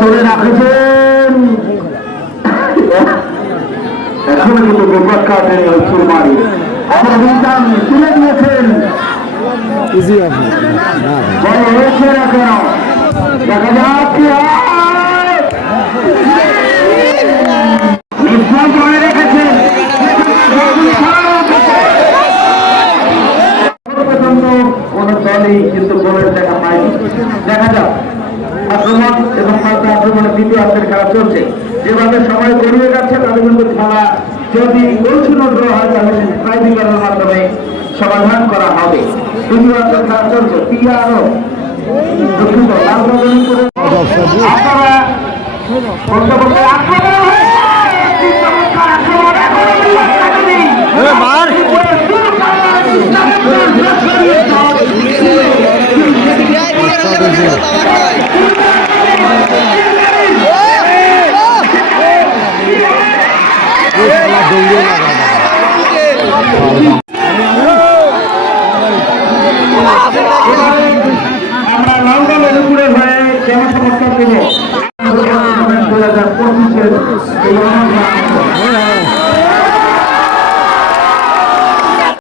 ধরে রাখেছেন এখনও কিন্তু গোপাত কাটেন সুরমারি আপনার বিধান তুলে দিয়েছেন। ইজি আছে না হয়েছে না। কেন দেখা যাক কি হয়। নিশ্চয় ধরে রেখেছেন। পর্যন্ত কোন দলই কিন্তু গোলের দেখা পায়নি। দেখা যাক। আক্রমণ এবং হালকা আক্রমণের দ্বিতীয় অর্থের খেলা চলছে। যেভাবে সময় গড়িয়ে যাচ্ছে তাদের কিন্তু খেলা যদি গোলশূন্য ড্র হয়, তাহলে ট্রাইব্যুনালের মাধ্যমে সমাধান করা হবে। দ্বিতীয় অর্থের খেলা চলছে পিআরও আপনারা হয়েছে! কি চমৎকার আক্রমণ! এখনও বিপদ কাটেনি! মার আমরা লন্ডন অনুকূলের হয়ে কেমন সমর্থন দেবো। দু হাজার পঁচিশের